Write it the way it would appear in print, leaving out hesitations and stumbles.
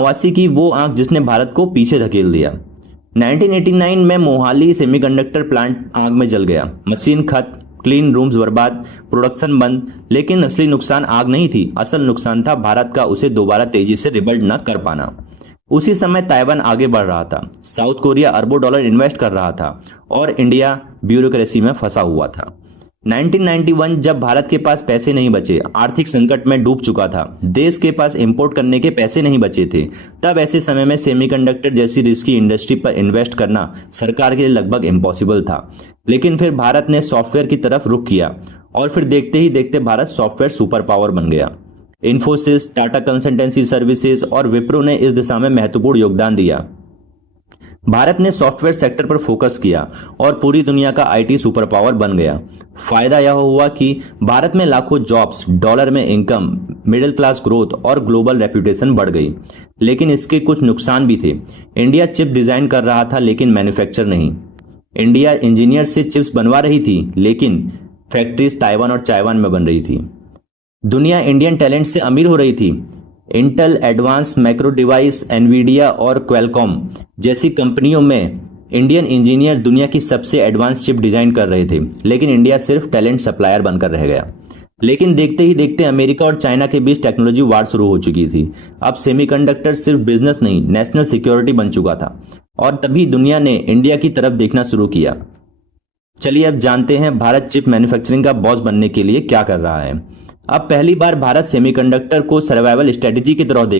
नवासी की वो आंख जिसने भारत को पीछे धकेल दिया। 1989 में मोहाली सेमीकंडक्टर प्लांट आग में जल गया। मशीन खत्म, क्लीन रूम्स बर्बाद, प्रोडक्शन बंद। लेकिन असली नुकसान आग नहीं थी, असल नुकसान था भारत का उसे दोबारा तेजी से रिबिल्ड न कर पाना। उसी समय ताइवान आगे बढ़ रहा था, साउथ कोरिया अरबों डॉलर इन्वेस्ट कर रहा था और इंडिया ब्यूरोक्रेसी में फंसा हुआ था। 1991 जब भारत के पास पैसे नहीं बचे, आर्थिक संकट में डूब चुका था, देश के पास इंपोर्ट करने के पैसे नहीं बचे थे, तब ऐसे समय में सेमीकंडक्टर जैसी रिस्की इंडस्ट्री पर इन्वेस्ट करना सरकार के लिए लगभग इम्पॉसिबल था। लेकिन फिर भारत ने सॉफ्टवेयर की तरफ रुख किया और फिर देखते ही देखते भारत सॉफ्टवेयर सुपर पावर बन गया। इन्फोसिस, टाटा कंसल्टेंसी सर्विसेज और विप्रो ने इस दिशा में महत्वपूर्ण योगदान दिया। भारत ने सॉफ्टवेयर सेक्टर पर फोकस किया और पूरी दुनिया का आईटी सुपर पावर बन गया। फायदा यह हुआ कि भारत में लाखों जॉब्स, डॉलर में इनकम, मिडिल क्लास ग्रोथ और ग्लोबल रेप्यूटेशन बढ़ गई। लेकिन इसके कुछ नुकसान भी थे। इंडिया चिप डिजाइन कर रहा था लेकिन मैन्युफैक्चर नहीं। इंडिया इंजीनियर से चिप्स बनवा रही थी लेकिन फैक्ट्रीज ताइवान और चाइवान में बन रही थी। दुनिया इंडियन टैलेंट से अमीर हो रही थी। Intel, advance micro device, Nvidia और क्वेलकॉम जैसी कंपनियों में इंडियन इंजीनियर दुनिया की सबसे एडवांस चिप डिजाइन कर रहे थे, लेकिन इंडिया सिर्फ टैलेंट सप्लायर बनकर रह गया। लेकिन देखते ही देखते अमेरिका और चाइना के बीच टेक्नोलॉजी वार शुरू हो चुकी थी। अब सेमीकंडक्टर सिर्फ बिजनेस नहीं, नेशनल सिक्योरिटी बन चुका था और तभी दुनिया ने इंडिया की तरफ देखना शुरू किया। चलिए अब जानते हैं भारत चिप मैन्युफैक्चरिंग का बॉस बनने के लिए क्या कर रहा है। अब पहली बार भारत सेमीकंडक्टर को सर्वाइवल स्ट्रेटेजी की तरह